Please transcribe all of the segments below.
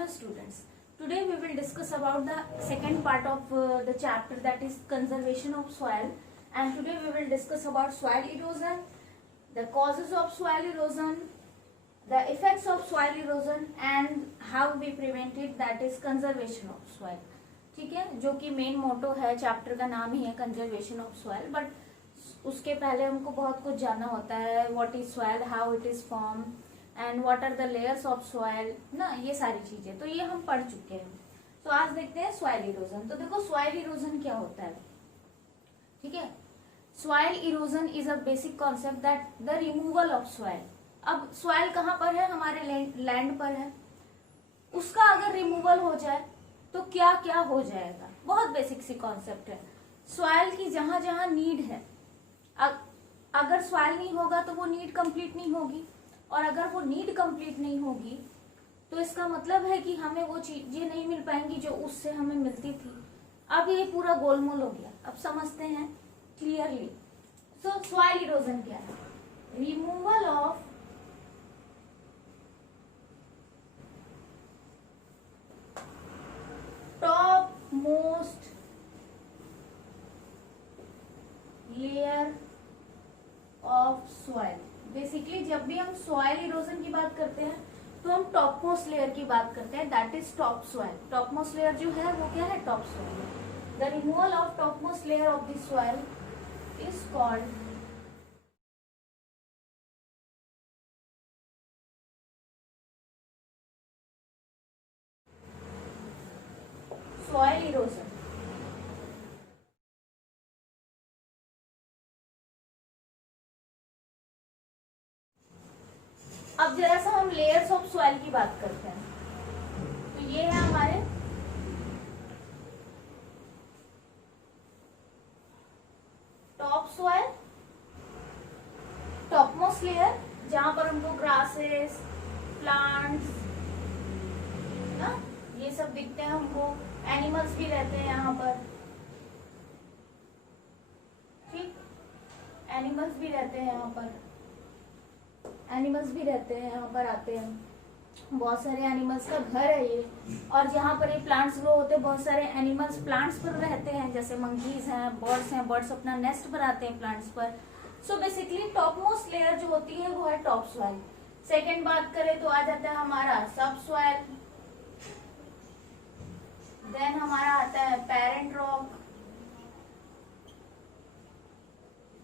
Hello students, today we will discuss about the second part of the chapter, that is conservation of soil, and today we will discuss about soil erosion, the causes of soil erosion, the effects of soil erosion and how we prevent it, that is conservation of soil. ठीक है, जो कि main motto है chapter का, नाम ही है conservation of soil. But उसके पहले हमको बहुत कुछ जानना होता है, what is soil, how it is form and what are the layers of soil ना, ये सारी चीजें तो ये हम पढ़ चुके हैं। तो आज देखते हैं सॉइल इरोजन। तो देखो सॉइल इरोजन क्या होता है, ठीक है। Soil erosion is a basic concept that the removal of soil. अब सॉइल कहाँ पर है, हमारे लैंड पर है, उसका अगर रिमूवल हो जाए तो क्या क्या हो जाएगा। बहुत बेसिक सी कॉन्सेप्ट है। सॉइल की जहां जहां नीड है, अगर सॉइल नहीं होगा तो वो नीड कंप्लीट नहीं होगी, और अगर वो नीड कंप्लीट नहीं होगी तो इसका मतलब है कि हमें वो चीजें नहीं मिल पाएंगी जो उससे हमें मिलती थी। अब ये पूरा गोलमोल हो गया। अब समझते हैं क्लियरली। सो सॉइल इरोजन क्या है? Removal of top most layer of soil. Basically जब भी हम सॉइल इरोजन की बात करते हैं तो हम टॉप मोस्ट लेयर की बात करते हैं, that is top soil. Top most layer जो है वो क्या है, top soil. The removal of top most layer of the soil is called soil erosion. अब जरा सा हम लेयर्स ऑफ सॉइल की बात करते हैं। तो ये है हमारे top soil, top most layer, जहां पर हमको ग्रासेस, प्लांट्स ना ये सब दिखते हैं, हमको एनिमल्स भी रहते हैं यहाँ पर, ठीक, एनिमल्स भी रहते हैं यहाँ पर, एनिमल्स भी रहते हैं यहाँ पर, आते हैं, बहुत सारे एनिमल्स का घर है ये। और जहाँ पर ये प्लांट्स ग्रो होते हैं, बहुत सारे एनिमल्स प्लांट्स पर रहते हैं, जैसे मंकीज हैं, बर्ड्स अपना नेस्ट बनाते हैं प्लांट्स पर। So basically top most layer जो होती है वो है टॉप सॉइल। सेकेंड बात करें तो आ जाता है हमारा सब सॉइल, देन हमारा आता है पेरेंट रॉक,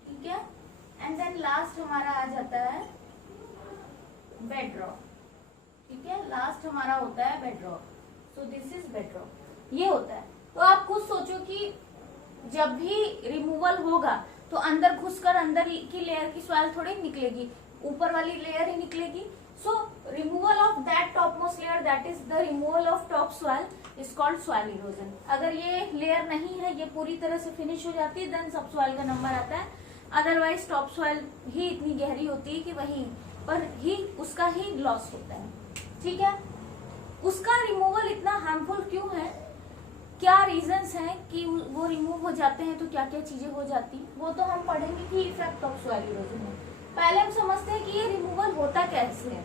ठीक है, एंड देन लास्ट हमारा आ जाता है बेडरॉक, ठीक है, लास्ट हमारा होता है bedrock. So this is bedrock, ये होता है। तो आप खुद सोचो कि जब भी रिमूवल होगा तो अंदर घुसकर अंदर की लेयर की सॉइल थोड़ी निकलेगी, ऊपर वाली लेयर ही निकलेगी। सो removal of that top most layer, that is the removal of top soil, is called soil erosion. अगर ये लेयर नहीं है, ये पूरी तरह से फिनिश हो जाती है, देन सब सॉइल का नंबर आता है। अदरवाइज टॉप सॉइल ही इतनी गहरी होती है कि वहीं पर ही उसका ही लॉस होता है, ठीक है। उसका रिमूवल इतना हार्मफुल क्यों है, क्या रीजंस हैं कि वो रिमूव हो जाते हैं तो क्या क्या चीजें हो जाती, वो तो हम पढ़ेंगे कि इफेक्ट ऑफ सॉइल इरोजन है। पहले हम समझते हैं कि ये रिमूवल होता कैसे है,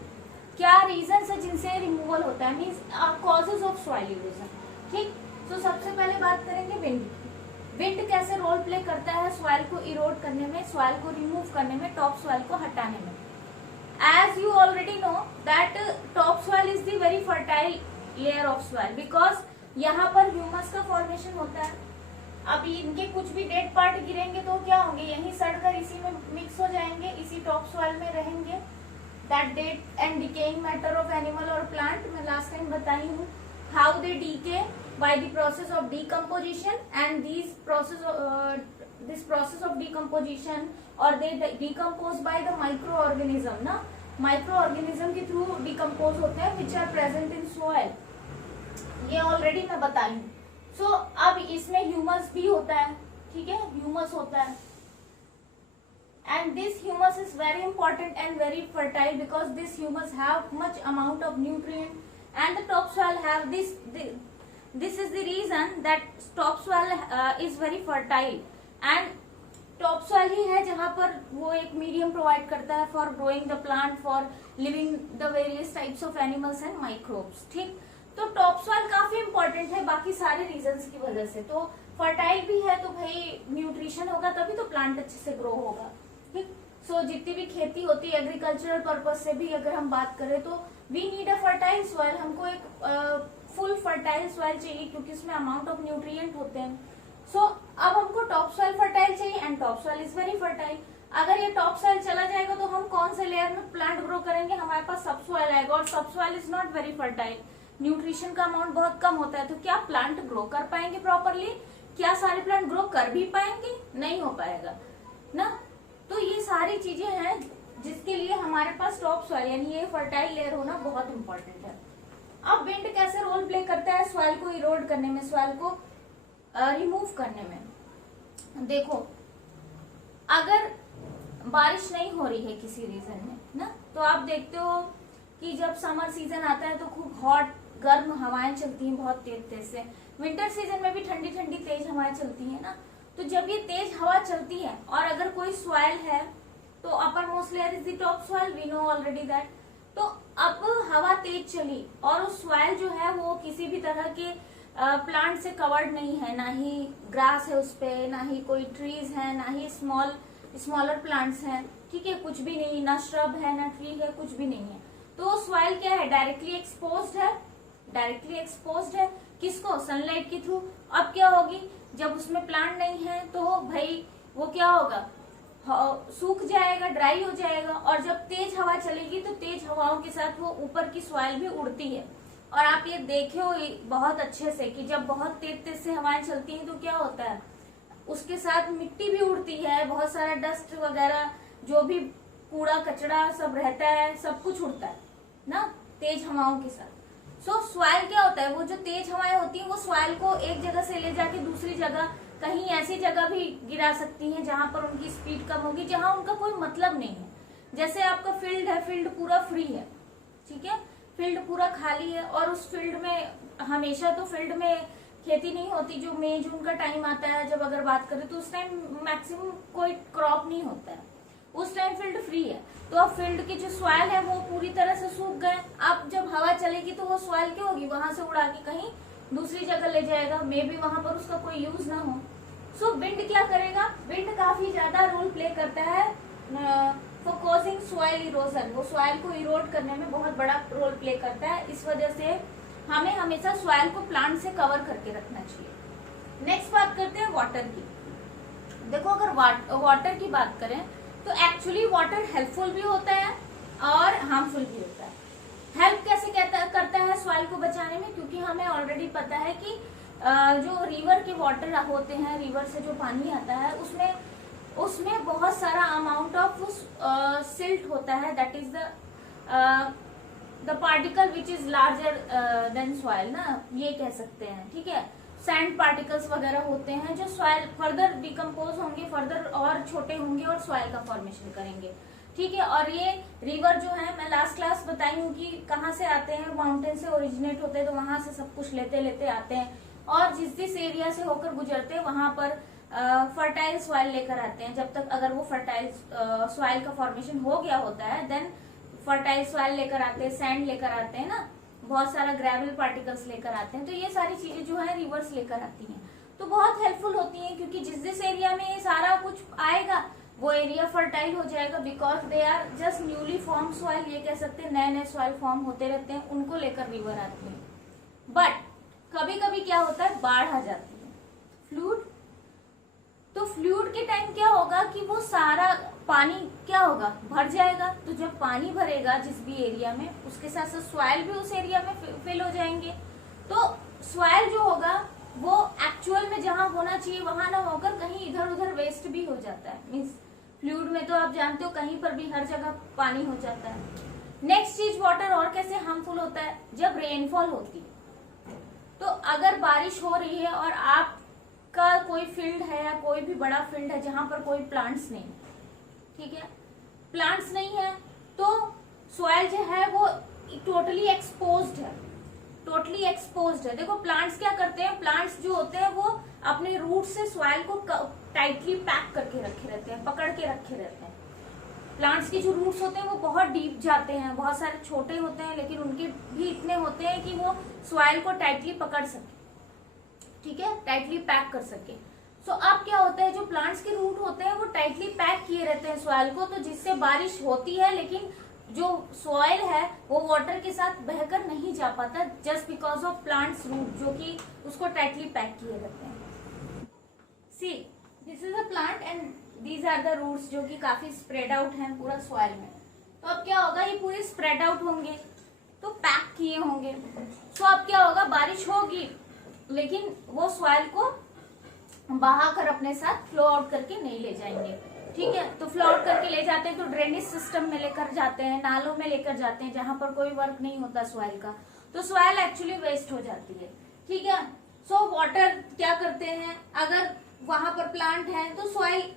क्या रीजंस है जिनसे रिमूवल होता है, means causes of soil erosion, ठीक। तो सबसे पहले बात करेंगे विंड की। विंड कैसे रोल प्ले करता है सॉइल को इरोड करने में, सॉइल को रिमूव करने में, टॉप सॉइल को हटाने में। As you already know that top soil is the very fertile layer of soil, because यहाँ पर ह्यूमस का फॉर्मेशन होता है। अब इनके कुछ भी डेड पार्ट गिरेंगे तो क्या होंगे, यहीं सड़कर इसी में मिक्स हो जाएंगे, इसी टॉप सॉइल में रहेंगे। That dead and decaying matter of animal और प्लांट, मैं लास्ट टाइम बताई हूँ how they decay by the process of decomposition, and this process of decomposition or they decompose by the microorganism ना, microorganism के through decompose होते हैं which are present in soil, ये already मैं बताई हूँ। सो अब इसमें ह्यूमस भी होता है, ठीक है, ह्यूमस होता है, and this humus is very important and very fertile because this humus have much amount of nutrient and the topsoil have this is the reason that topsoil is very fertile, and top soil ही है जहां पर वो एक medium provide करता है for growing the plant, for living the various types of animals and microbes, ठीक। तो टॉप सॉइल काफी इंपॉर्टेंट है बाकी सारे रीजंस की वजह से। तो फर्टाइल भी है तो भाई न्यूट्रिशन होगा तभी तो प्लांट अच्छे से ग्रो होगा। ठीक, सो जितनी भी खेती होती है एग्रीकल्चरल पर्पज से भी अगर हम बात करें तो we need a fertile soil, हमको एक फुल फर्टाइल सॉइल चाहिए क्योंकि उसमें अमाउंट ऑफ न्यूट्रिएंट होते हैं। सो अब हमको टॉप सॉइल फर्टाइल चाहिए and top soil is very fertile. अगर ये टॉप सॉइल चला जाएगा तो हम कौन से लेयर में प्लांट ग्रो करेंगे, हमारे पास सब सॉइल आएगा और सब soil is not very fertile, nutrition का अमाउंट बहुत कम होता है। तो क्या प्लांट ग्रो कर पाएंगे प्रॉपरली? क्या सारे प्लांट ग्रो कर भी पाएंगे? नहीं हो पाएगा ना। तो ये सारी चीजें हैं जिसके लिए हमारे पास टॉप सॉइल यानी ये फर्टाइल लेयर होना बहुत इंपॉर्टेंट है। अब विंड कैसे रोल प्ले करता है सॉइल को इरोड करने में, सॉइल को रिमूव करने में? देखो, अगर बारिश नहीं हो रही है किसी रीजन में ना, तो आप देखते हो कि जब समर सीजन आता है तो खूब हॉट गर्म हवाएं चलती हैं बहुत तेज तेज से। विंटर सीजन में भी ठंडी ठंडी तेज हवाएं चलती हैं ना। तो जब ये तेज हवा चलती है और अगर कोई सॉइल है तो upper most layer is the top soil, we know already दैट। तो अब हवा तेज चली और उस सॉइल जो है वो किसी भी तरह के प्लांट से कवर्ड नहीं है, ना ही ग्रास है उस पे, ना ही कोई ट्रीज है, ना ही स्मॉलर प्लांट्स हैं, ठीक है, कुछ भी नहीं, ना श्रब है ना ट्री है, कुछ भी नहीं है। तो सॉइल क्या है? डायरेक्टली एक्सपोज्ड है, डायरेक्टली एक्सपोज्ड है किसको? सनलाइट के थ्रू। अब क्या होगी जब उसमें प्लांट नहीं है तो भाई वो क्या होगा? सूख जाएगा, ड्राई हो जाएगा। और जब तेज हवा चलेगी तो तेज हवाओं के साथ वो ऊपर की सॉइल भी उड़ती है। और आप ये देखो बहुत अच्छे से कि जब बहुत तेज तेज से हवाएं चलती हैं तो क्या होता है, उसके साथ मिट्टी भी उड़ती है, बहुत सारा डस्ट वगैरह जो भी कूड़ा कचरा सब रहता है, सब कुछ उड़ता है ना तेज हवाओं के साथ। सो सॉइल क्या होता है? वो जो तेज हवाएं होती हैं वो सॉइल को एक जगह से ले जाके दूसरी जगह, कहीं ऐसी जगह भी गिरा सकती हैं जहां पर उनकी स्पीड कम होगी, जहां उनका कोई मतलब नहीं है। जैसे आपका फील्ड है, फील्ड पूरा फ्री है, ठीक है, फील्ड पूरा खाली है और उस फील्ड में हमेशा तो फील्ड में खेती नहीं होती। जो मई जून का टाइम आता है जब अगर बात करें तो उस टाइम मैक्सिमम कोई क्रॉप नहीं होता है, उस टाइम फील्ड फ्री है। तो अब फील्ड की जो सॉइल है वो पूरी तरह से सूख गए। अब जब हवा चलेगी तो वो सॉइल क्या होगी? वहां से उड़ा के कहीं दूसरी जगह ले जाएगा, मे बी वहां पर उसका कोई यूज ना हो। सो विंड क्या करेगा? विंड काफी ज्यादा रोल प्ले करता है फॉर कॉजिंग सॉइल इरोजन, वो सॉइल को इरोड करने में बहुत बड़ा रोल प्ले करता है। इस वजह से हमें हमेशा सॉइल को प्लांट से कवर करके रखना चाहिए। नेक्स्ट बात करते हैं वाटर की। देखो, अगर वाटर की बात करें तो एक्चुअली वाटर हेल्पफुल भी होता है और हार्मफुल भी होता है। हेल्प कैसे करता है सॉइल को बचाने में? क्योंकि हमें ऑलरेडी पता है कि जो रिवर के वाटर होते हैं, रिवर से जो पानी आता है उसमें बहुत सारा अमाउंट ऑफ सिल्ट होता है, that is the particle which is larger than soil ना, ये कह सकते हैं, ठीक है। सैंड पार्टिकल्स वगैरह होते हैं जो सॉइल फर्दर डिकम्पोज होंगे, फर्दर और छोटे होंगे और सॉइल का फॉर्मेशन करेंगे, ठीक है। और ये रिवर जो है, मैं लास्ट क्लास बताई हूँ कि कहाँ से आते हैं, माउंटेन से ओरिजिनेट होते हैं, तो वहां से सब कुछ लेते लेते आते हैं और जिस एरिया से होकर गुजरते हैं वहां पर फर्टाइल सॉइल लेकर आते हैं। जब तक अगर वो फर्टाइल सॉइल का फॉर्मेशन हो गया होता है देन फर्टाइल सॉइल लेकर आते हैं, सैंड लेकर आते हैं ना, बहुत सारा ग्रेवल पार्टिकल्स लेकर आते हैं। तो ये सारी चीजें जो है रिवर्स लेकर आती हैं, तो बहुत हेल्पफुल होती हैं क्योंकि जिस एरिया में ये सारा कुछ आएगा वो एरिया फर्टाइल हो जाएगा, because they are just newly form soil, ये कह सकते हैं नए नए सॉइल फॉर्म होते रहते हैं, उनको लेकर रिवर आती है। बट कभी कभी क्या होता है, बाढ़ आ जाती है, फ्लूड। तो फ्लूड के टाइम क्या होगा कि वो सारा पानी क्या होगा, भर जाएगा। तो जब पानी भरेगा जिस भी एरिया में, उसके साथ साथ सॉइल भी उस एरिया में फिल हो जाएंगे। तो सॉइल जो होगा वो एक्चुअल में जहां होना चाहिए वहां ना होकर कहीं इधर उधर वेस्ट भी हो जाता है। मीन्स फ्लूड में तो आप जानते हो कहीं पर भी हर जगह पानी हो जाता है। नेक्स्ट चीज, वाटर और कैसे हार्मफुल होता है? जब रेनफॉल होती है, तो अगर बारिश हो रही है और आपका कोई फील्ड है या कोई भी बड़ा फील्ड है जहां पर कोई प्लांट्स नहीं, ठीक है, प्लांट्स नहीं है, तो सॉइल जो है वो टोटली एक्सपोज्ड है, टोटली एक्सपोज्ड है। देखो प्लांट्स क्या करते हैं, प्लांट्स जो होते हैं वो अपने रूट से सॉइल को टाइटली पैक करके रखे रहते हैं, पकड़ के रखे रहते हैं। प्लांट्स के जो रूट्स होते हैं वो बहुत डीप जाते हैं, बहुत सारे छोटे होते हैं लेकिन उनके भी इतने इतने होते हैं कि वो सॉइल को टाइटली पकड़ सके, ठीक है, टाइटली पैक कर सके। सो अब क्या होता है, जो प्लांट्स के रूट होते हैं वो टाइटली पैक किए रहते हैं सॉइल को, तो जिससे बारिश होती है लेकिन जो सॉइल है वो वाटर के साथ बहकर नहीं जा पाता, just because of plants root जो कि उसको टाइटली पैक किए रहते हैं। See this is a plant and these are the roots जो कि काफी स्प्रेड आउट हैं पूरा सॉइल में। तो अब क्या होगा, ये पूरे स्प्रेड आउट होंगे तो पैक किए होंगे। तो अब क्या होगा, बारिश होगी लेकिन वो सॉइल को बहा कर अपने साथ फ्लो आउट करके नहीं ले जाएंगे, ठीक है। तो फ्लो आउट करके ले जाते हैं तो ड्रेनेज सिस्टम में लेकर जाते हैं, नालों में लेकर जाते हैं जहां पर कोई वर्क नहीं होता सॉइल का, तो सॉइल एक्चुअली वेस्ट हो जाती है, ठीक है। सो वाटर क्या करते हैं, अगर वहां पर प्लांट है तो सॉइल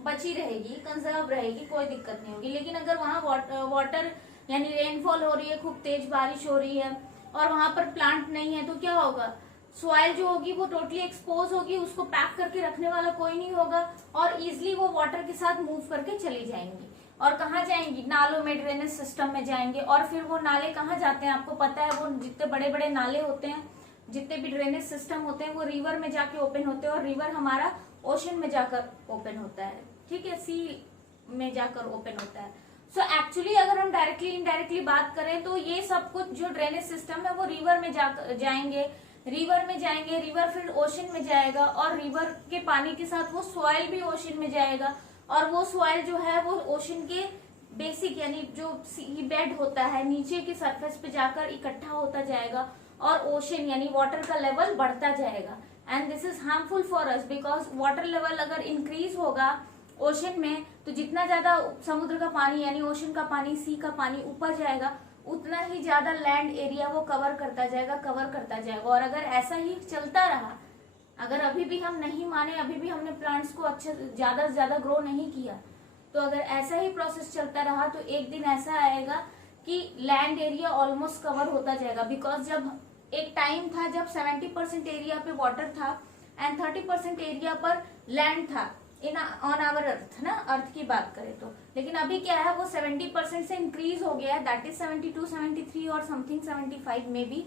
बची रहेगी, कंजर्व रहेगी, कोई दिक्कत नहीं होगी। लेकिन अगर वहां वाटर यानी रेनफॉल हो रही है, खूब तेज बारिश हो रही है और वहां पर प्लांट नहीं है, तो क्या होगा, सॉइल जो होगी वो टोटली एक्सपोज होगी, उसको पैक करके रखने वाला कोई नहीं होगा और इजिली वो वाटर के साथ मूव करके चली जाएंगी। और कहाँ जाएंगी, नालों में, ड्रेनेज सिस्टम में जाएंगे। और फिर वो नाले कहाँ जाते हैं, आपको पता है, वो जितने बड़े बड़े नाले होते हैं, जितने भी ड्रेनेज सिस्टम होते हैं, वो रिवर में जाके ओपन होते हैं और रिवर हमारा ओशन में जाकर ओपन होता है, ठीक है, सी में जाकर ओपन होता है। सो एक्चुअली अगर हम डायरेक्टली इनडायरेक्टली बात करें तो ये सब कुछ जो ड्रेनेज सिस्टम है वो रिवर में जाएंगे, रिवर फिर ओशन में जाएगा और रिवर के पानी के साथ वो सॉइल भी ओशन में जाएगा और वो सॉइल जो है वो ओशन के बेसिक यानी जो सी बेड होता है नीचे के सरफेस पे जाकर इकट्ठा होता जाएगा और ओशन यानी वाटर का लेवल बढ़ता जाएगा। And this is harmful for us because water level अगर इंक्रीज होगा ओशन में तो जितना ज्यादा समुद्र का पानी यानी ओशन का पानी, सी का पानी ऊपर जाएगा उतना ही ज्यादा लैंड एरिया वो कवर करता जाएगा। और अगर ऐसा ही चलता रहा, अगर अभी भी हम नहीं माने, अभी भी हमने प्लांट्स को अच्छे ज्यादा से ज्यादा ग्रो नहीं किया, तो अगर ऐसा ही प्रोसेस चलता रहा तो एक दिन ऐसा आएगा कि लैंड एरिया ऑलमोस्ट कवर होता जाएगा। बिकॉज जब एक टाइम था जब 70% एरिया पे वाटर था एंड 30% एरिया पर लैंड था ऑन आवर अर्थ ना, अर्थ की बात करें तो। लेकिन अभी क्या है, वो 70% से इंक्रीज हो गया है, दैट इज 72, 73 और समथिंग 75 में भी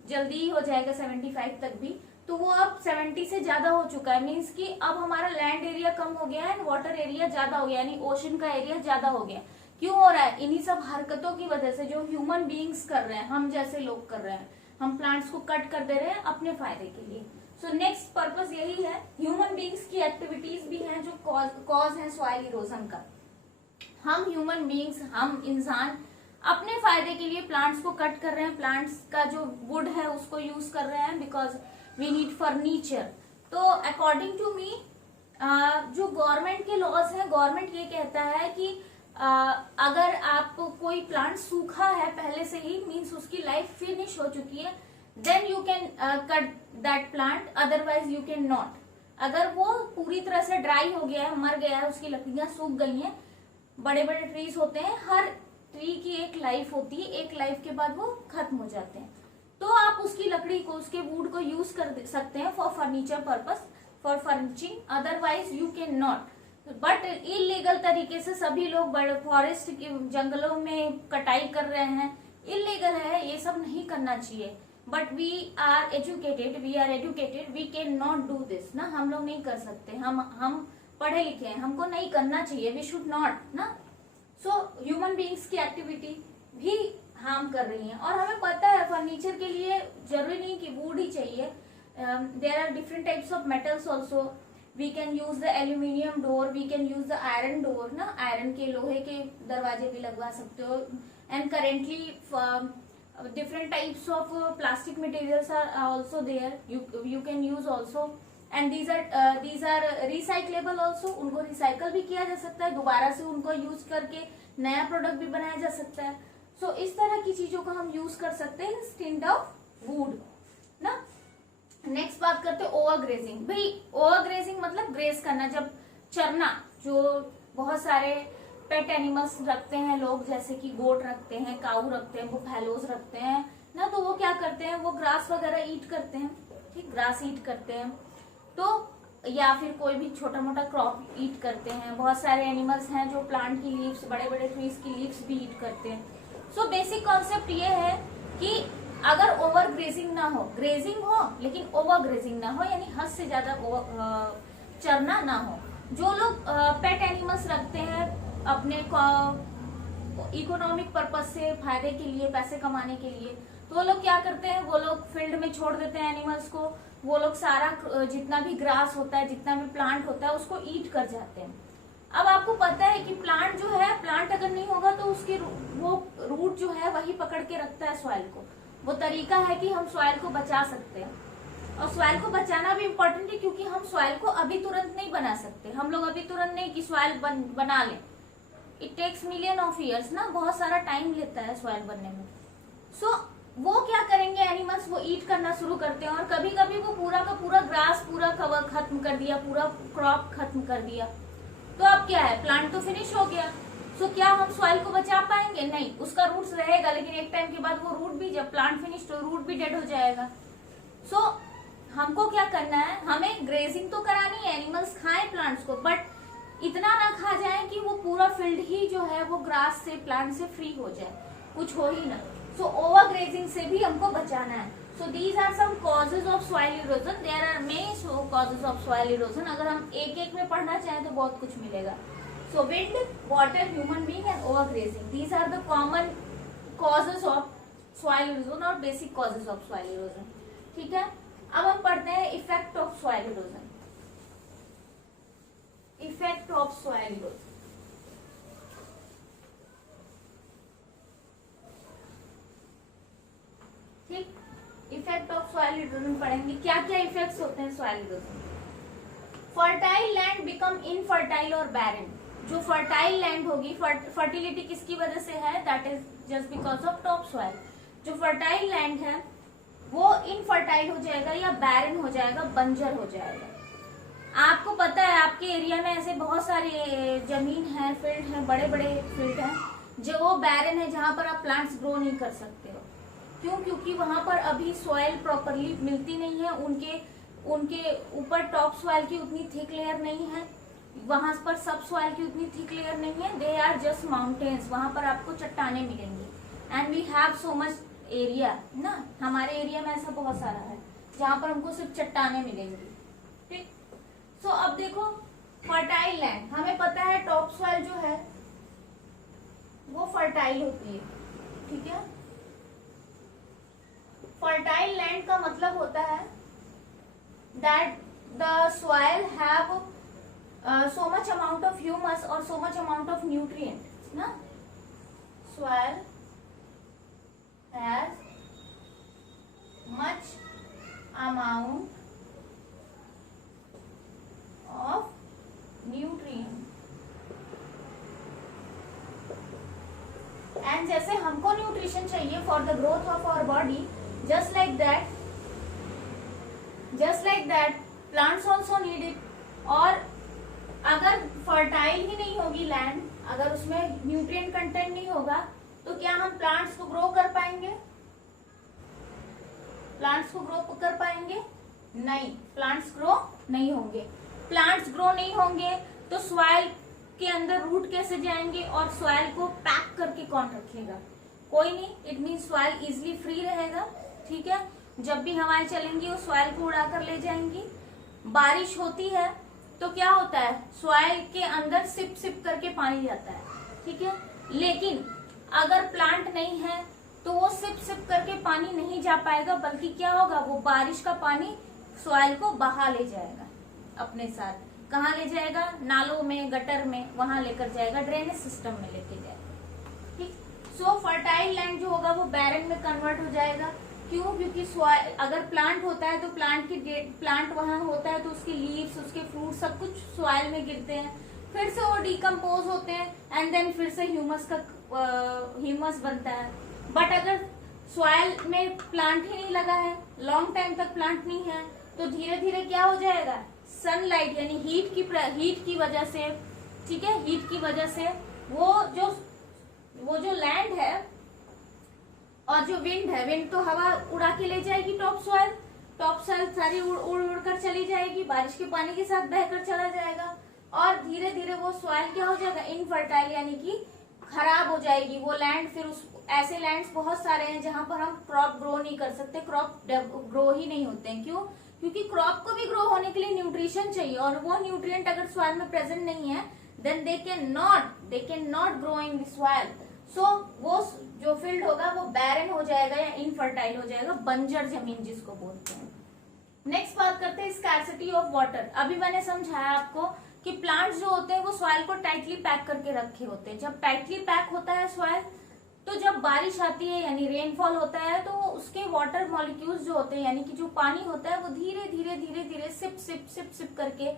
जल्दी ही हो जाएगा 75 तक भी। तो वो अब 70 से ज्यादा हो चुका है, मीन्स कि अब हमारा लैंड एरिया कम हो गया है एंड वाटर एरिया ज्यादा हो गया, यानी ओशन का एरिया ज्यादा हो गया। क्यों हो रहा है, इन्हीं सब हरकतों की वजह से जो ह्यूमन बीइंग्स कर रहे हैं, हम जैसे लोग कर रहे हैं। हम प्लांट्स को कट कर दे रहे हैं अपने फायदे के लिए। सो नेक्स्ट पर्पस यही है, ह्यूमन बीइंग्स की एक्टिविटीज भी हैं जो कॉज है सॉइल इरोजन का। हम ह्यूमन बीइंग्स, हम इंसान अपने फायदे के लिए प्लांट्स को कट कर रहे हैं, प्लांट्स का जो वुड है उसको यूज कर रहे हैं बिकॉज वी नीड फर्नीचर। तो अकॉर्डिंग टू मी जो गवर्नमेंट के लॉज है, गवर्नमेंट ये कहता है कि अगर आप कोई प्लांट सूखा है पहले से ही, मीन्स उसकी लाइफ फिनिश हो चुकी है, then you can cut that plant, otherwise you can not. अगर वो पूरी तरह से ड्राई हो गया है, मर गया है, उसकी लकड़ियां सूख गई हैं, बड़े बड़े ट्रीज होते हैं, हर ट्री की एक लाइफ होती है, एक लाइफ के बाद वो खत्म हो जाते हैं, तो आप उसकी लकड़ी को, उसके वुड को यूज कर सकते हैं for furniture purpose, for furnishing, otherwise you can not. But illegal तरीके से सभी लोग बड़े फॉरेस्ट के जंगलों में कटाई कर रहे हैं, इलीगल है, ये सब नहीं करना चाहिए। But we are educated, we can not do this ना, हम लोग नहीं कर सकते, हम पढ़े लिखे हैं, हमको नहीं करना चाहिए, वी शुड नॉट ना। सो ह्यूमन बीइंग्स की एक्टिविटी भी हार्म कर रही है। और हमें पता है फर्नीचर के लिए जरूरी नहीं कि वुड ही चाहिए, there are different types of metals also. We can use the aluminium door, we can use the iron door ना, आयरन के लोहे के दरवाजे भी लगवा सकते हो। And currently different types of plastic materials are also there, you can use also, and these are recyclable also, उनको रिसाइकल भी किया जा सकता है, दोबारा से उनको यूज करके नया प्रोडक्ट भी बनाया जा सकता है। सो इस तरह की चीजों को हम यूज कर सकते हैं इंस्टेड ऑफ वुड ना। नेक्स्ट बात करते हैं ओवर ग्रेजिंग। भाई ओवर ग्रेजिंग मतलब ग्रेस करना, जब चरना, जो बहुत सारे पेट एनिमल्स रखते हैं लोग, जैसे कि गोट रखते हैं, काऊ रखते हैं, बुफैलोज रखते हैं ना, तो वो क्या करते हैं, वो ग्रास वगैरह ईट करते हैं, ठीक, ग्रास ईट करते हैं, तो या फिर कोई भी छोटा मोटा क्रॉप ईट करते हैं। बहुत सारे एनिमल्स हैं जो प्लांट की लीव्स, बड़े बड़े ट्रीज की लीव्स भी ईट करते हैं। सो बेसिक कॉन्सेप्ट ये है कि अगर ओवर ग्रेजिंग ना हो, ग्रेजिंग हो लेकिन ओवर ग्रेजिंग ना हो, यानी हद से ज्यादा चरना ना हो। जो लोग पेट एनिमल्स रखते हैं अपने इकोनॉमिक पर्पज से, फायदे के लिए, पैसे कमाने के लिए, तो वो लोग क्या करते हैं, वो लोग फील्ड में छोड़ देते हैं एनिमल्स को। वो लोग सारा जितना भी ग्रास होता है, जितना भी प्लांट होता है, उसको ईट कर जाते हैं। अब आपको पता है कि प्लांट जो है, प्लांट अगर नहीं होगा तो उसकी वो रूट जो है वही पकड़ के रखता है सॉइल को। वो तरीका है कि हम सॉइल को बचा सकते हैं। और सॉइल को बचाना भी इम्पोर्टेंट है, क्योंकि हम सॉइल को अभी तुरंत नहीं बना सकते। हम लोग अभी तुरंत नहीं कि सॉइल बना लें। It takes million of years ना, बहुत सारा टाइम लेता है सॉइल बनने में। सो वो क्या करेंगे एनिमल्स, वो ईट करना शुरू करते हैं। और कभी कभी वो पूरा का पूरा ग्रास पूरा कवर खत्म कर दिया, पूरा क्रॉप खत्म कर दिया, तो अब क्या है, प्लांट तो फिनिश हो गया। सो क्या हम सॉइल को बचा पाएंगे? नहीं, उसका रूट्स रहेगा, लेकिन एक टाइम के बाद वो रूट भी, जब प्लांट फिनिश तो रूट भी डेड हो जाएगा। सो हमको क्या करना है, हमें ग्रेजिंग तो करानी है, एनिमल्स खाएं प्लांट्स को, बट इतना ना खा जाए कि वो पूरा फील्ड ही जो है वो ग्रास से, प्लांट से फ्री हो जाए, कुछ हो ही ना। सो ओवर ग्रेजिंग से भी हमको बचाना है। So these are some causes of soil erosion. There are many causes of soil erosion. अगर हम एक एक में पढ़ना चाहें तो बहुत कुछ मिलेगा। So wind, water, human being and overgrazing. These are the common causes of soil erosion और basic causes of soil erosion. ठीक है, अब हम पढ़ते हैं effect of soil erosion. Effect of soil erosion. ठीक, इफेक्ट ऑफ सॉइल इरोजन पढ़ेंगे। क्या क्या इफेक्ट्स होते हैं soil erosion? Fertile land become infertile और बैरन। जो फर्टाइल लैंड होगी, फर्टिलिटी किसकी वजह से है? That is just because of top soil. जो फर्टाइल लैंड है वो इनफर्टाइल हो जाएगा या बैरन हो जाएगा, बंजर हो जाएगा। आपको पता है आपके एरिया में ऐसे बहुत सारे जमीन है, फील्ड है, बड़े बड़े फील्ड है जो वो बैरन है, जहां पर आप प्लांट्स ग्रो नहीं कर सकते हो। क्यों? क्योंकि वहां पर अभी सॉइल प्रॉपरली मिलती नहीं है, उनके ऊपर टॉप सॉइल की उतनी थिक लेयर नहीं है, वहां पर सब सॉइल की उतनी थिक लेयर नहीं है। दे आर जस्ट माउंटेन्स, वहां पर आपको चट्टाने मिलेंगी। And we have so much area ना, हमारे एरिया में ऐसा बहुत सारा है जहां पर हमको सिर्फ चट्टाने मिलेंगी। ठीक, सो अब देखो फर्टाइल लैंड, हमें पता है टॉप सॉइल जो है वो फर्टाइल होती है। ठीक है, फर्टाइल लैंड का मतलब होता है that the soil have so much amount of humus or so much amount of nutrient ना, soil has much amount of nutrient and जैसे हमको न्यूट्रिशन चाहिए for the growth of our body, just like that plants also need it। और अगर fertile ही नहीं होगी land, अगर उसमें न्यूट्रिएंट कंटेंट नहीं होगा, तो क्या हम प्लांट्स को ग्रो कर पाएंगे? प्लांट्स को ग्रो कर पाएंगे? नहीं, प्लांट्स ग्रो नहीं होंगे। प्लांट्स ग्रो नहीं होंगे तो सॉइल के अंदर रूट कैसे जाएंगे और सॉइल को पैक करके कौन रखेगा? कोई नहीं। It mean soil easily free रहेगा। ठीक है, जब भी हवाएं चलेंगी वो सॉइल को उड़ा कर ले जाएंगी। बारिश होती है तो क्या होता है, सॉइल के अंदर सिप सिप करके पानी जाता है। ठीक है, लेकिन अगर प्लांट नहीं है तो वो सिप सिप करके पानी नहीं जा पाएगा, बल्कि क्या होगा, वो बारिश का पानी सॉइल को बहा ले जाएगा अपने साथ। कहाँ ले जाएगा? नालों में, गटर में, वहां लेकर जाएगा, ड्रेनेज सिस्टम में लेके जाएगा। ठीक, सो फर्टाइल लैंड जो होगा वो बैरन में कन्वर्ट हो जाएगा। क्यों? क्योंकि अगर प्लांट होता है तो प्लांट वहां होता है तो उसके लीव्स, उसके फ्रूट सब कुछ सॉइल में गिरते हैं, फिर से वो डिकम्पोज होते हैं एंड देन फिर से ह्यूमस बनता है। बट अगर सॉइल में प्लांट ही नहीं लगा है, लॉन्ग टाइम तक प्लांट नहीं है, तो धीरे धीरे क्या हो जाएगा, सनलाइट यानी हीट की वजह से, ठीक है, हीट की वजह से वो जो लैंड है और जो विंड है, विंड तो हवा उड़ा के ले जाएगी टॉप सॉइल सारी उड़ कर चली जाएगी, बारिश के पानी के साथ बहकर चला जाएगा और धीरे धीरे वो सॉइल क्या हो जाएगा, इनफर्टाइल यानी कि खराब हो जाएगी वो लैंड। फिर ऐसे लैंड्स बहुत सारे हैं जहां पर हम क्रॉप ग्रो नहीं कर सकते, क्रॉप ग्रो ही नहीं होते हैं। क्यों? क्योंकि क्रॉप को भी ग्रो होने के लिए न्यूट्रिशन चाहिए, और वो न्यूट्रिएंट अगर सॉइल में प्रेजेंट नहीं है then they can not grow in the soil. So वो जो फील्ड होगा वो बैरन हो जाएगा या इनफर्टाइल हो जाएगा, बंजर जमीन जिसको बोलते हैं। नेक्स्ट बात करते हैं स्कैर्सिटी ऑफ वाटर। अभी मैंने समझाया आपको कि प्लांट्स जो होते हैं वो सॉइल को टाइटली पैक करके रखे होते हैं। जब टाइटली पैक होता है सॉइल, तो जब बारिश आती है यानी रेनफॉल होता है, तो उसके वाटर मॉलिक्यूल्स जो होते हैं यानी कि जो पानी होता है वो धीरे धीरे धीरे धीरे सिप सिप सिप सिप करके,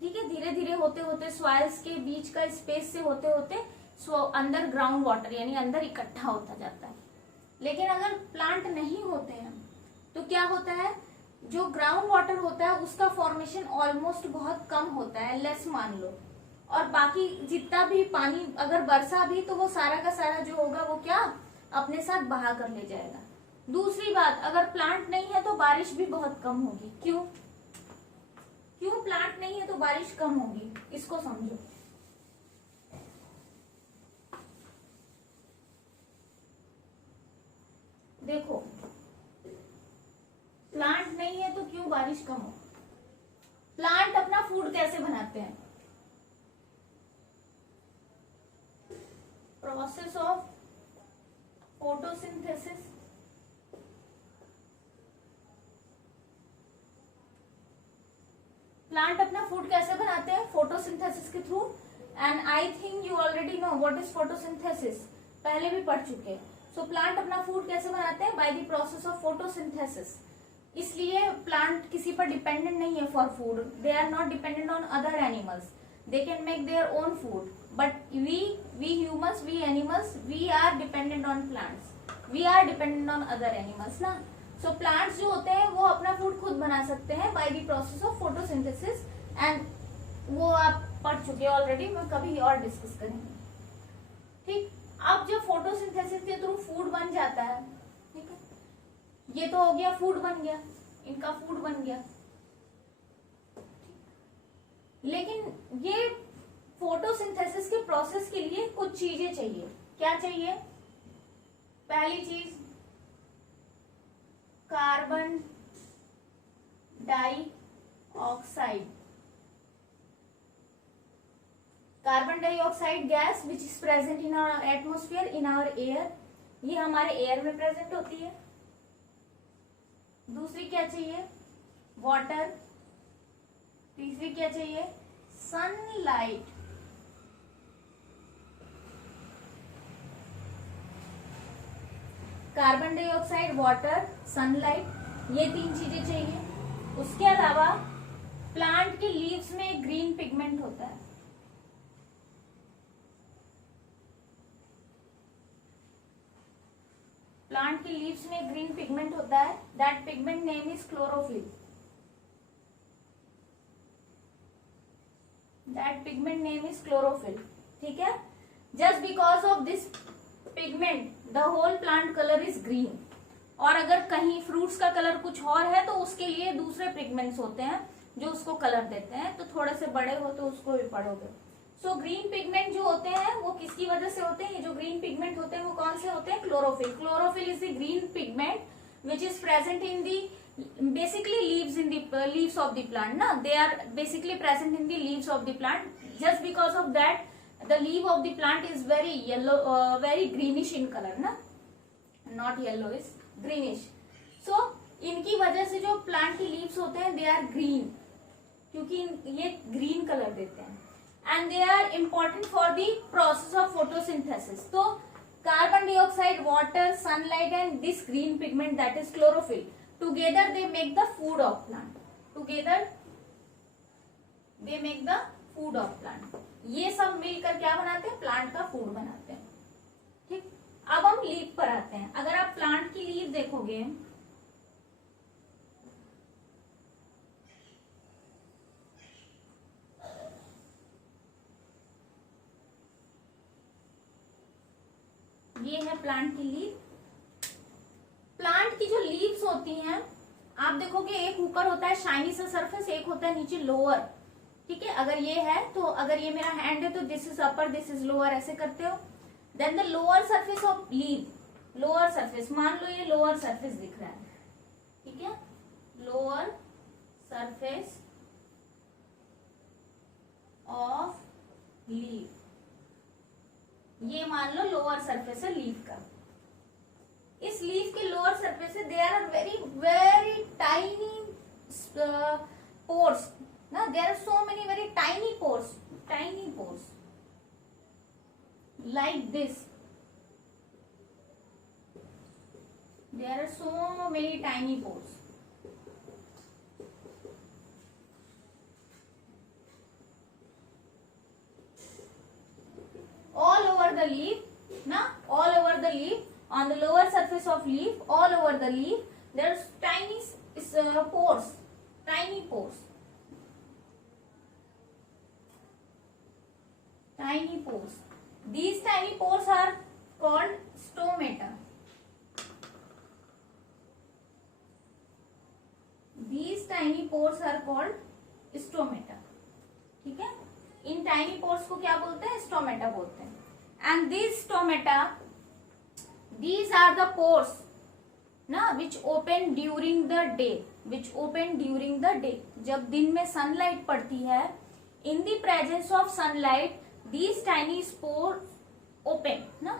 ठीक है, धीरे धीरे होते होते सॉइल्स के बीच का स्पेस से होते होते अंदर ग्राउंड वाटर यानी अंदर इकट्ठा होता जाता है। लेकिन अगर प्लांट नहीं होते हैं तो क्या होता है, जो ग्राउंड वाटर होता है उसका फॉर्मेशन ऑलमोस्ट बहुत कम होता है, लेस मान लो, और बाकी जितना भी पानी अगर बरसा भी तो वो सारा का सारा जो होगा वो क्या अपने साथ बहा कर ले जाएगा। दूसरी बात, अगर प्लांट नहीं है तो बारिश भी बहुत कम होगी। क्यों? क्यों प्लांट नहीं है तो बारिश कम होगी, इसको समझो। देखो, प्लांट नहीं है तो क्यों बारिश कम हो? प्लांट अपना फूड कैसे बनाते हैं? Process of photosynthesis. प्लांट अपना फूड कैसे बनाते हैं? फोटोसिंथेसिस के through. And I think you already know what is photosynthesis, पहले भी पढ़ चुके हैं। सो प्लांट अपना फूड कैसे बनाते हैं? By the process of photosynthesis. इसलिए प्लांट किसी पर डिपेंडेंट नहीं है for food, they are not dependent on other animals, they can make their own food. But we humans, we animals, we are dependent on plants, we are dependent on other animals ना। So plants जो होते हैं वो अपना food खुद बना सकते हैं by the process of photosynthesis, and वो आप पढ़ चुके हैं ऑलरेडी, मैं कभी और डिस्कस करेंगे। ठीक, अब जब फोटोसिंथेसिस के थ्रू फूड बन जाता है, ठीक है, ये तो हो गया फूड बन गया, इनका फूड बन गया। लेकिन ये फोटोसिंथेसिस के प्रोसेस के लिए कुछ चीजें चाहिए। क्या चाहिए? पहली चीज carbon dioxide. Carbon dioxide gas which is present in our atmosphere, in our air, ये हमारे एयर में प्रेजेंट होती है। दूसरी क्या चाहिए? वाटर। तीसरी क्या चाहिए? Sunlight. Carbon dioxide, water, sunlight, ये तीन चीजें चाहिए। उसके अलावा प्लांट के लीव्स में एक ग्रीन पिगमेंट होता है, प्लांट के लीव्स में ग्रीन पिगमेंट होता है, that pigment name is chlorophyll. That pigment name is chlorophyll, ठीक है। Just because of this pigment the whole plant colour is green. और अगर कहीं फ्रूट्स का कलर कुछ और है तो उसके लिए दूसरे पिगमेंट्स होते हैं जो उसको कलर देते हैं, तो थोड़े से बड़े हो तो उसको भी पढ़ोगे। सो ग्रीन पिगमेंट जो होते हैं वो किसकी वजह से होते हैं? ये जो ग्रीन पिगमेंट होते हैं वो कौन से होते हैं? Chlorophyll. Chlorophyll is the green pigment which is present in the basically leaves in the leaves of the plant na, they are basically present in the leaves of the plant. Just because of that the leaf of the plant is very yellow, very greenish in color na, not yellow, is greenish. So इनकी वजह से जो plant की leaves होते हैं they are green, क्योंकि ये green colour देते हैं, and they are important for the process of photosynthesis. तो carbon dioxide, water, sunlight and this green pigment that is chlorophyll, together they make the food of plant, together they make the food of plant। ये सब मिलकर क्या बनाते हैं? Plant का food बनाते हैं। ठीक, अब हम लीफ पर आते हैं। अगर आप प्लांट की लीफ देखोगे, ये है प्लांट की लीफ। प्लांट की जो लीव्स होती हैं आप देखोगे, एक ऊपर होता है शाइनी सा सरफेस, एक होता है नीचे लोअर, ठीक है। अगर ये है तो अगर ये मेरा हैंड है तो this is upper, this is lower, ऐसे करते हो। Then the lower surface of leave, lower surface, मान लो ये लोअर सरफेस दिख रहा है, ठीक है, लोअर सरफेस ऑफ लीफ, ये मान लो लोअर सरफेस है लीफ का। इस लीफ के लोअर सरफेस से there are very very tiny pores ना, there are so many very tiny pores like this, there are so many tiny pores. All over the leaf, na, all over the leaf, on the lower surface of leaf, all over the leaf, there are tiny pores, tiny pores. Tiny pores. These tiny pores are called stomata. These tiny pores are called stomata. ठीक है, इन tiny pores को क्या बोलते हैं? Stomata बोलते हैं. And these stomata, these are the pores ना which open during the day, which open during the day. जब दिन में sunlight पड़ती है, in the presence of sunlight, these tiny spores open, na?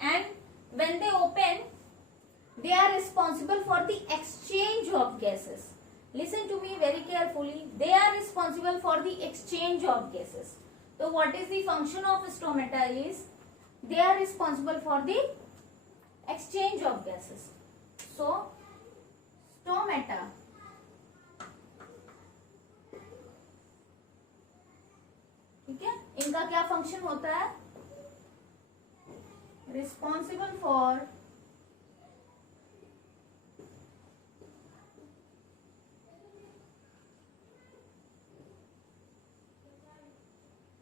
And when they open, they are responsible for the exchange of gases. Listen to me very carefully. They are responsible for the exchange of gases. So what is the function of stomata is, they are responsible for the exchange of gases. So stomata ठीक है, इनका क्या function होता है? Responsible for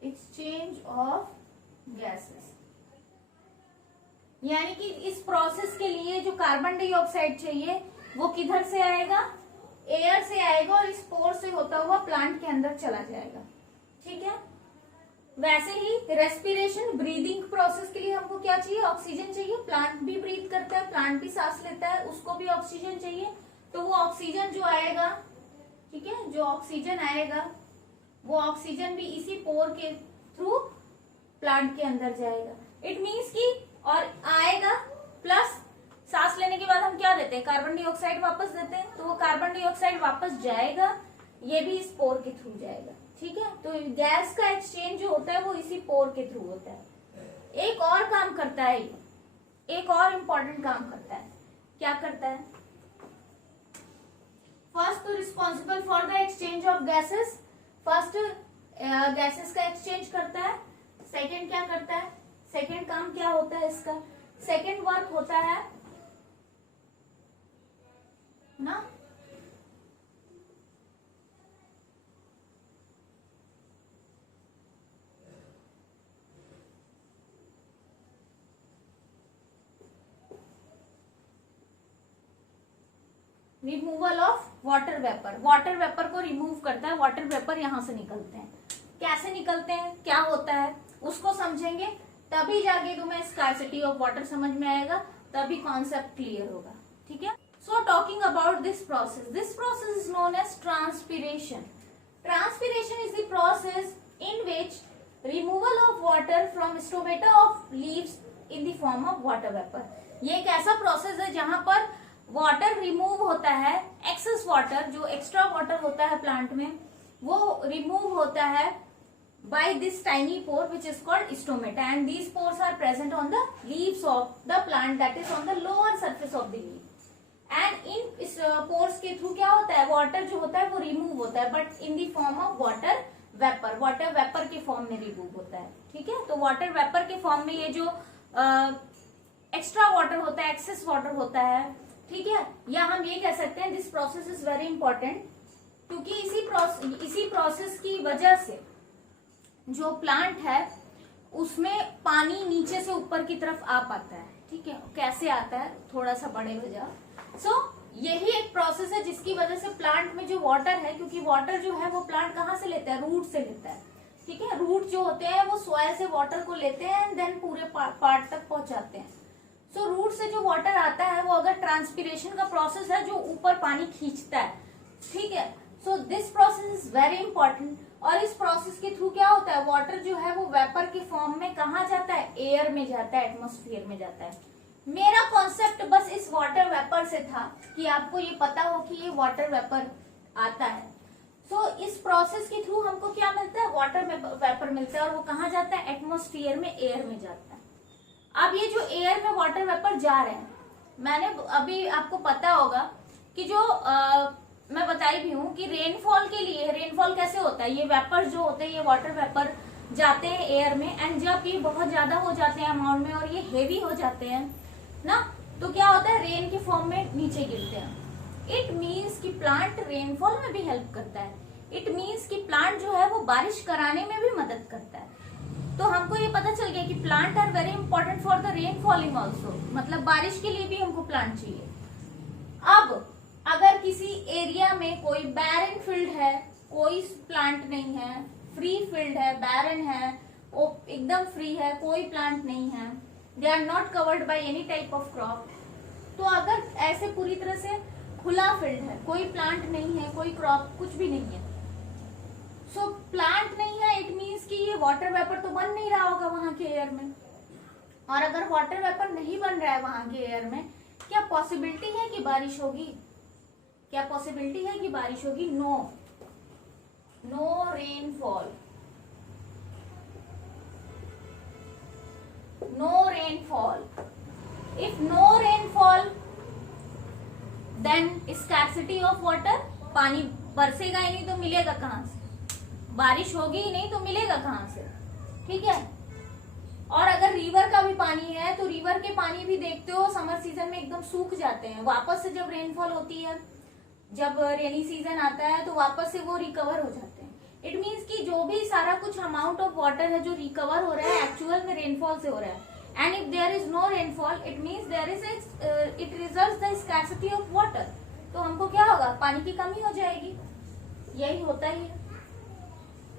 exchange of gases, यानी कि इस process के लिए जो कार्बन डाइऑक्साइड चाहिए वो किधर से आएगा? एयर से आएगा, और इस पोर से होता हुआ प्लांट के अंदर चला जाएगा। ठीक है, वैसे ही रेस्पिरेशन, ब्रीदिंग प्रोसेस के लिए हमको क्या चाहिए? ऑक्सीजन चाहिए। प्लांट भी ब्रीथ करता है, प्लांट भी सांस लेता है, उसको भी ऑक्सीजन चाहिए। तो वो ऑक्सीजन जो आएगा, ठीक है, जो ऑक्सीजन आएगा वो ऑक्सीजन भी इसी पोर के थ्रू प्लांट के अंदर जाएगा। इट मीन्स कि और आएगा प्लस सांस लेने के बाद हम क्या देते हैं? कार्बन डाइऑक्साइड वापस देते हैं। तो वो कार्बन डाइऑक्साइड वापस जाएगा, ये भी इस पोर के थ्रू जाएगा। ठीक है, तो गैस का एक्सचेंज जो होता है वो इसी पोर के थ्रू होता है। एक और काम करता है, एक और इम्पोर्टेंट काम करता है। क्या करता है? फर्स्ट तो responsible for the exchange of gases, first gases का एक्सचेंज करता है। सेकंड क्या करता है? सेकंड काम क्या होता है इसका? सेकंड वर्क होता है ना, removal of water vapour. Water vapour को रिमूव करता है। वाटर वेपर यहां से निकलते हैं। कैसे निकलते हैं, क्या होता है, उसको समझेंगे तभी जाके तुम्हें स्कार्सिटी ऑफ वाटर समझ में आएगा, तभी कॉन्सेप्ट क्लियर होगा। ठीक है, so talking about this process is known as transpiration. Transpiration is the process in which removal of water from stomata of leaves in the form of water vapour. ये एक ऐसा प्रोसेस है जहां पर water remove होता है, excess water, जो extra water होता है प्लांट में, वो रिमूव होता है by this tiny pore which is called stomata, and these pores are present on the leaves of the plant, that is on the lower surface of the leaf. And in इस pores के through क्या होता है? Water जो होता है वो remove होता है, but in the form of water vapour. Water vapour के फॉर्म में रिमूव होता है। ठीक है, तो वाटर वेपर के फॉर्म में ये जो एक्स्ट्रा वाटर होता है, एक्सेस वाटर होता है, ठीक है, या हम ये कह सकते हैं this process is very important, क्योंकि इसी प्रोसेस की वजह से जो प्लांट है उसमें पानी नीचे से ऊपर की तरफ आ पाता है। ठीक है, कैसे आता है, थोड़ा सा बड़े हो जाओ। सो यही एक प्रोसेस है जिसकी वजह से प्लांट में जो वाटर है, क्योंकि वाटर जो है वो प्लांट कहाँ से लेता है? रूट से लेता है। ठीक है, रूट जो होते हैं वो सॉइल से वाटर को लेते हैं एंड देन पूरे पार्ट तक पहुंचाते हैं। सो रूट से जो वाटर आता है वो अगर ट्रांसपिरेशन का प्रोसेस है जो ऊपर पानी खींचता है, ठीक है। So this process is very important. और इस प्रोसेस के थ्रू क्या होता है, वाटर जो है वो वेपर के फॉर्म में कहाँ जाता है, एयर में जाता है, एटमॉस्फेयर में जाता है। मेरा कॉन्सेप्ट बस इस वाटर वेपर से था कि आपको ये पता हो कि ये वाटर वेपर आता है। सो इस प्रोसेस के थ्रू हमको क्या मिलता है, वाटर वेपर मिलता है, और वो कहाँ जाता है, एटमॉस्फेयर में, एयर में जाता है। अब ये जो एयर में वाटर वेपर जा रहे हैं, मैंने अभी आपको पता होगा कि जो मैं बताई भी हूँ कि रेनफॉल के लिए, रेनफॉल कैसे होता है, ये वेपर जो होते हैं, ये वाटर वेपर जाते हैं एयर में, एंड जब ये बहुत ज्यादा हो जाते हैं अमाउंट में और ये हेवी हो जाते हैं ना, तो क्या होता है, रेन के फॉर्म में नीचे गिरते हैं। इट मीन्स कि प्लांट रेनफॉल में भी हेल्प करता है। इट मीन्स कि प्लांट जो है वो बारिश कराने में भी मदद करता है। तो हमको ये पता चल गया कि plant are very important for the rain falling also, मतलब बारिश के लिए भी हमको प्लांट चाहिए। अब अगर किसी एरिया में कोई बैरन फील्ड है, कोई प्लांट नहीं है, फ्री फील्ड है, बैरन है, वो एकदम फ्री है, कोई प्लांट नहीं है, they are not covered by any type of crop, तो अगर ऐसे पूरी तरह से खुला फील्ड है, कोई प्लांट नहीं है, कोई क्रॉप कुछ भी नहीं है, सो प्लांट नहीं है, इट मीन्स कि ये वाटर वेपर तो बन नहीं रहा होगा वहां के एयर में। और अगर वाटर वेपर नहीं बन रहा है वहां के एयर में, क्या पॉसिबिलिटी है कि बारिश होगी, क्या पॉसिबिलिटी है कि बारिश होगी, no, no rainfall, no rainfall. If no rainfall then scarcity of water, पानी बरसेगा ही नहीं तो मिलेगा कहां से, बारिश होगी ही नहीं तो मिलेगा कहां से, ठीक है। और अगर रिवर का भी पानी है तो रिवर के पानी भी देखते हो समर सीजन में एकदम सूख जाते हैं, वापस से जब रेनफॉल होती है, जब रेनी सीजन आता है तो वापस से वो रिकवर हो जाते हैं। इट मीन्स कि जो भी सारा कुछ अमाउंट ऑफ वाटर है जो रिकवर हो रहा है एक्चुअल में रेनफॉल से हो रहा है। And if there is no rainfall it means there is it results the scarcity of water, तो हमको क्या होगा, पानी की कमी हो जाएगी। यही होता ही है।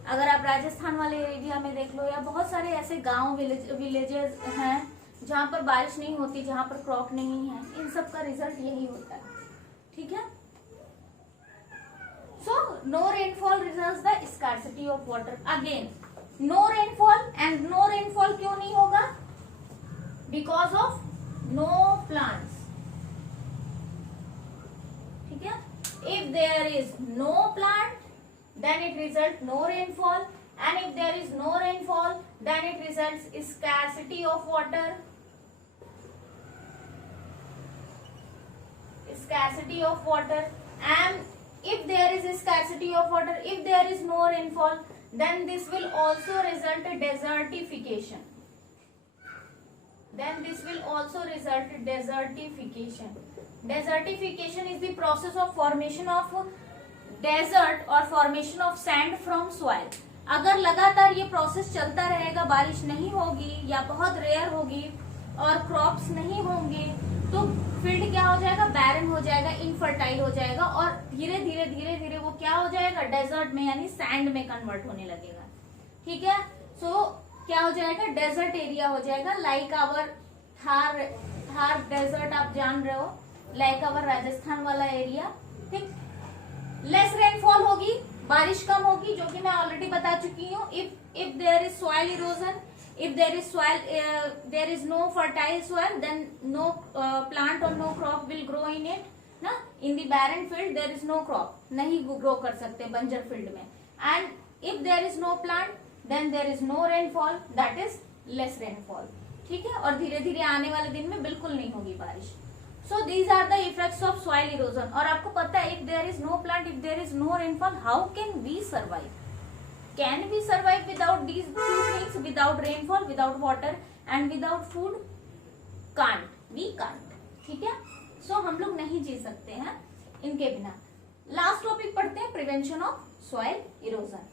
अगर आप राजस्थान वाले एरिया में देख लो, या बहुत सारे ऐसे गांव विलेजेस हैं जहां पर बारिश नहीं होती, जहां पर क्रॉप नहीं है, इन सब का रिजल्ट यही होता है, ठीक है। So no rainfall results the scarcity of water. Again, no rainfall, and no rainfall क्यों नहीं होगा? Because of no plants. ठीक है? If there is no plant, then it results no rainfall, and if there is no rainfall, then it results scarcity of water. Scarcity of water, and if there is a scarcity of water, if there is no rainfall, then this will also result in desertification. Then this will also result in desertification. Desertification is the process of formation of desert or formation of sand from soil. अगर लगातार ये process चलता रहेगा, बारिश नहीं होगी या बहुत रेयर होगी और क्रॉप्स नहीं होंगे, तो फील्ड क्या हो जाएगा, बैरन हो जाएगा, इनफर्टाइल हो जाएगा, और धीरे धीरे धीरे धीरे वो क्या हो जाएगा, डेजर्ट में यानी सैंड में कन्वर्ट होने लगेगा, ठीक है। सो क्या हो जाएगा, डेजर्ट एरिया हो जाएगा, लाइक आवर थार डेजर्ट, आप जान रहे हो, लाइक आवर राजस्थान वाला एरिया, ठीक। लेस रेनफॉल होगी, बारिश कम होगी, जो कि मैं ऑलरेडी बता चुकी हूँ। If there is soil erosion, if there is soil there is no fertile soil, then no plant or no crop will grow in it ना। in the barren field there is no crop, नहीं grow कर सकते बंजर field में। and if there is no plant then there is no rainfall, that is less rainfall, ठीक है। और धीरे धीरे आने वाले दिन में बिल्कुल नहीं होगी बारिश। so these are the effects of soil erosion। और आपको पता है, if there is no plant, if there is no rainfall, how can we survive? Can we survive without these two things, without rainfall, without water and without food? Can't, we can't, ठीक है। so हम लोग नहीं जी सकते हैं इनके बिना। Last topic पढ़ते हैं, प्रिवेंशन ऑफ सॉइल इरोजन।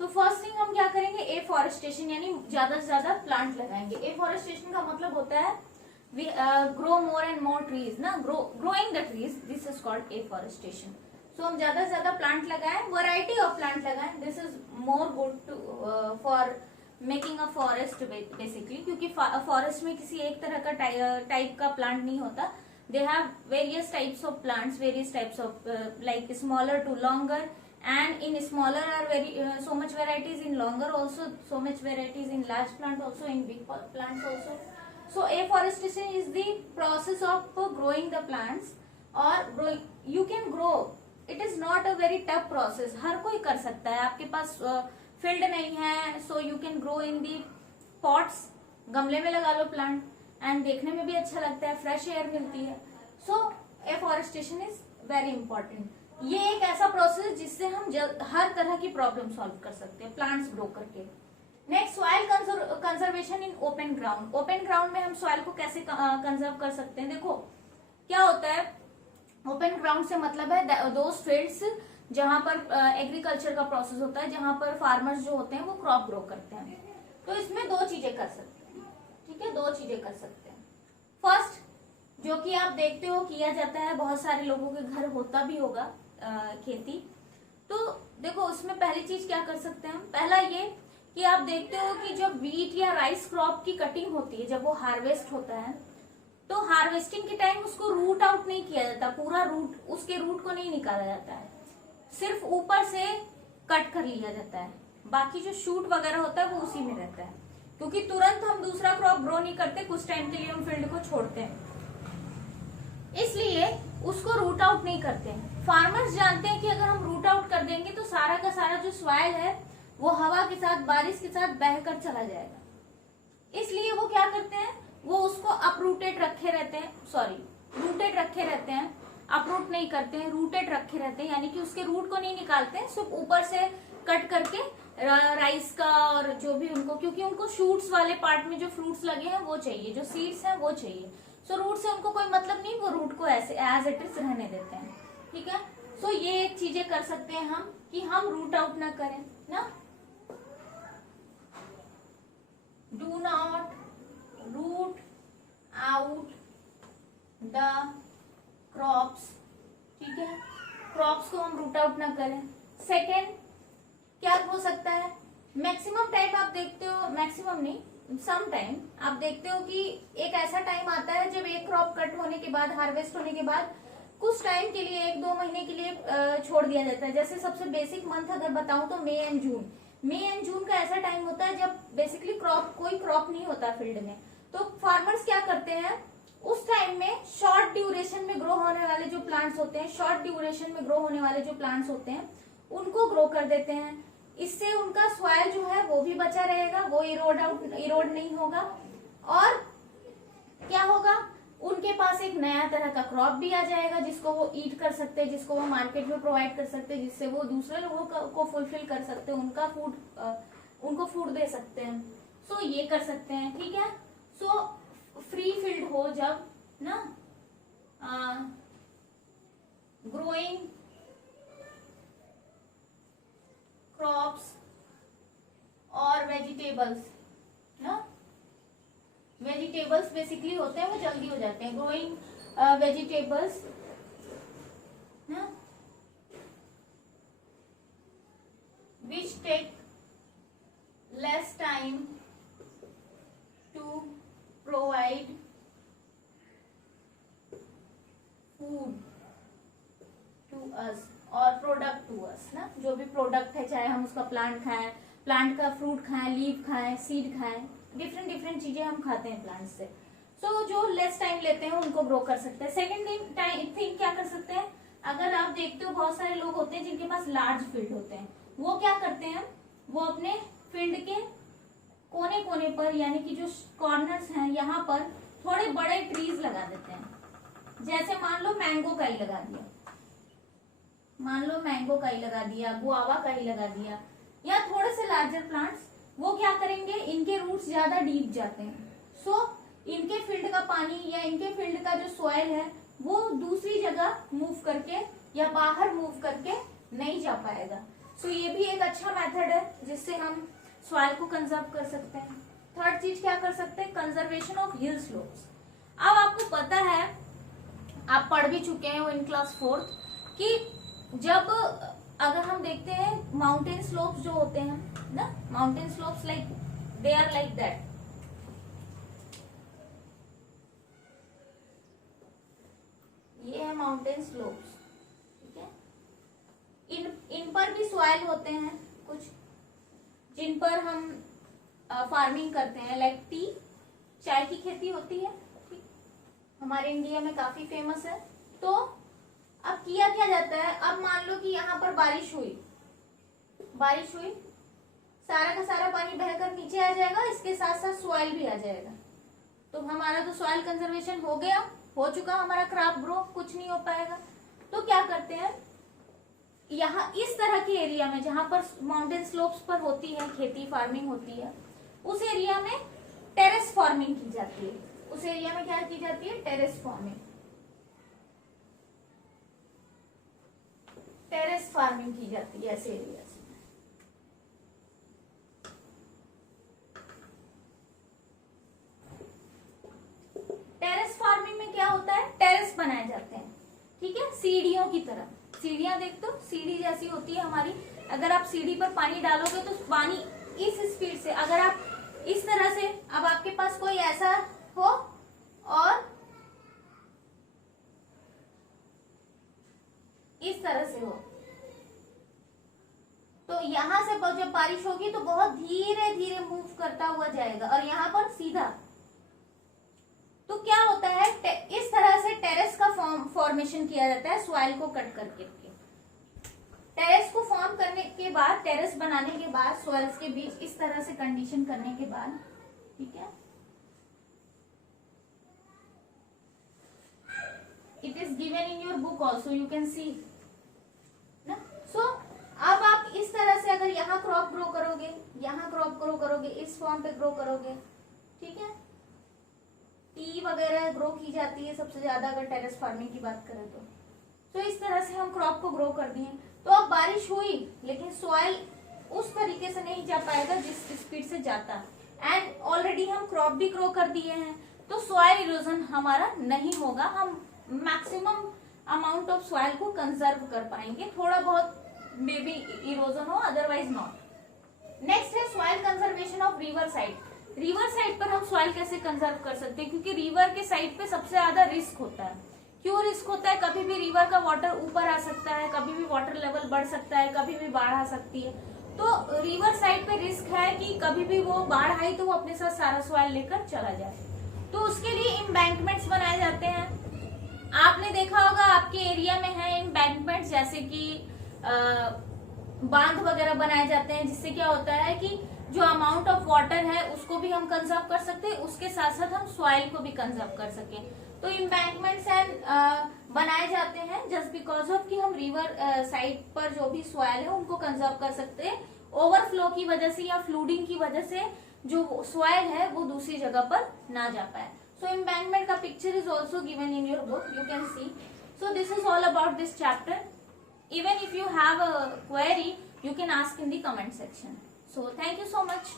तो फर्स्ट थिंग हम क्या करेंगे, एफॉरेस्टेशन, यानी ज्यादा से ज्यादा प्लांट लगाएंगे। एफॉरेस्टेशन का मतलब होता है grow more and more trees ना, growing the trees, this is called afforestation. So हम ज्यादा से ज्यादा प्लांट लगाएं, वैरायटी ऑफ प्लांट लगाएं, this is more good to for making a forest basically, क्योंकि फॉरेस्ट में किसी एक तरह का टाइप का प्लांट नहीं होता. They have various types of plants, various types of like smaller to longer, and in smaller are very so much varieties, in longer also so much varieties, in large plant also, in big plants also. So afforestation is the process of growing the plants or growing. You can grow, it is not a very tough process, हर कोई कर सकता है. आपके पास field नहीं है, so you can grow in the pots, गमले में लगा लो प्लांट, एंड देखने में भी अच्छा लगता है, फ्रेश एयर मिलती है. सो एफॉरेस्टेशन इज वेरी इंपॉर्टेंट. ये एक ऐसा प्रोसेस है जिससे हम हर तरह की प्रॉब्लम सॉल्व कर सकते हैं प्लांट्स ग्रो करके. Next, soil conservation in open ground. Open ground में हम सॉइल को कैसे कंजर्व कर सकते हैं? देखो क्या होता है, ओपन ग्राउंड से मतलब है दोज फील्ड्स जहां पर एग्रीकल्चर का प्रोसेस होता है, जहां पर फार्मर्स जो होते हैं वो क्रॉप ग्रो करते हैं. तो इसमें दो चीजें कर सकते हैं, ठीक है, दो चीजें कर सकते हैं. फर्स्ट, जो कि आप देखते हो किया जाता है, बहुत सारे लोगों के घर होता भी होगा खेती. तो देखो उसमें पहली चीज क्या कर सकते हैं हम, पहला ये कि आप देखते हो कि जब व्हीट या राइस क्रॉप की कटिंग होती है, जब वो हार्वेस्ट होता है, तो हार्वेस्टिंग के टाइम उसको रूट आउट नहीं किया जाता, पूरा रूट, उसके रूट को नहीं निकाला जाता है, सिर्फ ऊपर से कट कर लिया जाता है. बाकी जो शूट वगैरह होता है वो उसी में रहता है, क्योंकि तुरंत हम दूसरा क्रॉप ग्रो नहीं करते, कुछ टाइम के लिए हम फील्ड को छोड़ते हैं, इसलिए उसको रूट आउट नहीं करते हैं. फार्मर्स जानते हैं कि अगर हम रूट आउट कर देंगे तो सारा का सारा जो सॉइल है वो हवा के साथ, बारिश के साथ बहकर चला जाएगा. इसलिए वो क्या करते हैं, वो उसको अपरूटेड रखे रहते हैं, रूटेड रखे रहते हैं, अपरूट नहीं करते हैं, रूटेड रखे रहते हैं, यानी कि उसके रूट को नहीं निकालते हैं, सिर्फ ऊपर से कट करके राइस का और जो भी उनको, क्योंकि उनको शूट्स वाले पार्ट में जो फ्रूट्स लगे हैं वो चाहिए, जो सीड्स हैं वो चाहिए. सो रूट से उनको कोई मतलब नहीं, वो रूट को ऐसे एज इट इज रहने देते हैं, ठीक है. सो ये एक चीजें कर सकते हैं हम कि हम रूट आउट ना करें ना. Do not root out the crops, ठीक है, क्रॉप्स को हम रूट आउट ना करें. सेकेंड, क्या हो सकता है, मैक्सिमम टाइम आप देखते हो, मैक्सिमम नहीं, सम टाइम आप देखते हो कि एक ऐसा टाइम आता है जब एक क्रॉप कट होने के बाद, हार्वेस्ट होने के बाद कुछ टाइम के लिए, 1-2 महीने के लिए छोड़ दिया जाता है. जैसे सबसे बेसिक मंथ अगर बताऊं तो मई and June. May and June का ऐसा टाइम होता है जब बेसिकली कोई क्रॉप नहीं होता फील्ड में. तो फार्मर्स क्या करते हैं, उस टाइम में शॉर्ट ड्यूरेशन में ग्रो होने वाले जो प्लांट्स होते हैं, शॉर्ट ड्यूरेशन में ग्रो होने वाले जो प्लांट्स होते हैं उनको ग्रो कर देते हैं. इससे उनका सॉइल जो है वो भी बचा रहेगा, वो इरोड नहीं होगा, और क्या होगा, उनके पास एक नया तरह का क्रॉप भी आ जाएगा जिसको वो ईट कर सकते हैं, जिसको वो मार्केट में प्रोवाइड कर सकते हैं, जिससे वो दूसरे लोगों को फुलफिल कर सकते हैं, उनको फूड दे सकते हैं. सो ये कर सकते हैं, ठीक है. सो फ्री फील्ड हो जब ना, ग्रोइंग क्रॉप्स और वेजिटेबल्स ना, वेजिटेबल्स बेसिकली होते हैं वो जल्दी हो जाते हैं. ग्रोइंग वेजिटेबल्स ना, which take less time to provide food to us और प्रोडक्ट टू अस ना. जो भी प्रोडक्ट है, चाहे हम उसका प्लांट खाएं, प्लांट का फ्रूट खाएं, लीफ खाएं, सीड खाएं, डिफरेंट चीजें हम खाते हैं प्लांट से. सो जो लेस टाइम लेते हैं उनको ग्रो कर सकते हैं. सेकेंड थिंग क्या कर सकते हैं, अगर आप देखते हो बहुत सारे लोग होते हैं जिनके पास लार्ज फील्ड होते हैं, वो क्या करते हैं, वो अपने फील्ड के कोने कोने पर, यानी कि जो कॉर्नर्स हैं यहाँ पर थोड़े बड़े ट्रीज लगा देते हैं. जैसे मान लो मैंगो का ही लगा दिया, गुआवा का ही लगा दिया, या थोड़े से लार्जर प्लांट्स. वो क्या करेंगे, इनके रूट्स ज्यादा डीप जाते हैं, सो इनके फील्ड का पानी या इनके फील्ड का जो सॉइल है वो दूसरी जगह मूव करके या बाहर मूव करके नहीं जा पाएगा. सो ये भी एक अच्छा मेथड है जिससे हम सॉइल को कंजर्व कर सकते हैं. थर्ड चीज क्या कर सकते हैं, कंजर्वेशन ऑफ हिल स्लोप्स. अब आपको पता है, आप पढ़ भी चुके हैं इन क्लास 4th कि जब अगर हम देखते हैं माउंटेन स्लोप्स जो होते हैं ना, mountain slopes like they are like that. ये है माउंटेन स्लोप्स, ठीक है। इन पर भी सॉइल होते हैं कुछ, जिन पर हम फार्मिंग करते हैं, लाइक टी, चाय की खेती होती है, ठीक, हमारे इंडिया में काफी फेमस है। तो अब किया क्या जाता है, अब मान लो कि यहाँ पर बारिश हुई, सारा का सारा पानी बहकर नीचे आ जाएगा, इसके साथ साथ सॉइल भी आ जाएगा। तो हमारा तो सॉइल कंजर्वेशन हो चुका, हमारा क्रॉप ग्रो कुछ नहीं हो पाएगा। तो क्या करते हैं, यहाँ इस तरह के एरिया में जहां पर माउंटेन स्लोप्स पर होती है खेती, फार्मिंग होती है, उस एरिया में टेरेस फार्मिंग की जाती है। उस एरिया में क्या की जाती है, टेरेस फार्मिंग की जाती है ऐसे एरिया में। टेरेस फार्मिंग में क्या होता है, टेरेस बनाए जाते हैं, ठीक है, सीढ़ियों की तरह। सीढ़ियां देख तो सीढ़ी जैसी होती है हमारी, अगर आप सीढ़ी पर पानी डालोगे तो पानी इस स्पीड से, अगर आप इस तरह से, अब आपके पास कोई ऐसा हो और इस तरह से हो, तो यहां से जब बारिश होगी तो बहुत धीरे धीरे मूव करता हुआ जाएगा, और यहाँ पर सीधा। तो क्या होता है, इस तरह से टेरेस का फॉर्मेशन किया जाता है सॉइल को कट करके। टेरेस को फॉर्म करने के बाद, टेरेस बनाने के बाद, सॉइल्स के बीच इस तरह से कंडीशन करने के बाद, ठीक है, it is given in your book also, you can see ना। सो अब आप इस तरह से अगर यहाँ क्रॉप ग्रो करोगे, यहाँ क्रॉप ग्रो करोगे, इस फॉर्म पे ग्रो करोगे, ठीक है। टी वगैरह ग्रो की जाती है सबसे ज्यादा अगर टेरेस फार्मिंग की बात करें तो इस तरह से हम क्रॉप को ग्रो कर दिए। तो अब बारिश हुई लेकिन सॉइल उस तरीके से नहीं जा पाएगा जिस स्पीड से जाता, एंड ऑलरेडी हम क्रॉप भी ग्रो कर दिए हैं, तो सॉइल इरोजन हमारा नहीं होगा, हम मैक्सिमम अमाउंट ऑफ सॉइल को कंजर्व कर पाएंगे, थोड़ा बहुत मे बी इरोजन हो, अदरवाइज नॉट। नेक्स्ट है soil conservation of river side. River side पर हम सॉइल कैसे कंजर्व कर सकते हैं, क्योंकि रिवर के साइड पे सबसे ज्यादा रिस्क होता है। क्यों रिस्क होता है, कभी भी रिवर का वाटर ऊपर आ सकता है, कभी भी वाटर लेवल बढ़ सकता है, कभी भी बाढ़ आ सकती है। तो रिवर साइड पे रिस्क है कि कभी भी वो बाढ़ आई तो वो अपने साथ सारा सॉइल लेकर चला जाए। तो उसके लिए एम्बैंकमेंट्स बनाए जाते हैं। आपने देखा होगा आपके एरिया में है एम्बैंकमेंट्स, जैसे कि बांध वगैरह बनाए जाते हैं, जिससे क्या होता है कि जो अमाउंट ऑफ वाटर है उसको भी हम कंजर्व कर सकते हैं, उसके साथ साथ हम सॉइल को भी कंजर्व कर सकें। तो एम्बैंकमेंट्स बनाए जाते हैं जस्ट बिकॉज ऑफ कि हम रिवर साइड पर जो भी सॉइल है उनको कंजर्व कर सकते हैं, ओवरफ्लो की वजह से या फ्लूडिंग की वजह से जो सॉइल है वो दूसरी जगह पर ना जा पाए। सो एम्बैंकमेंट का picture is also given in your book, you can see. So this is all about this chapter. Even if you have a query, you can ask in the comment section. So thank you so much.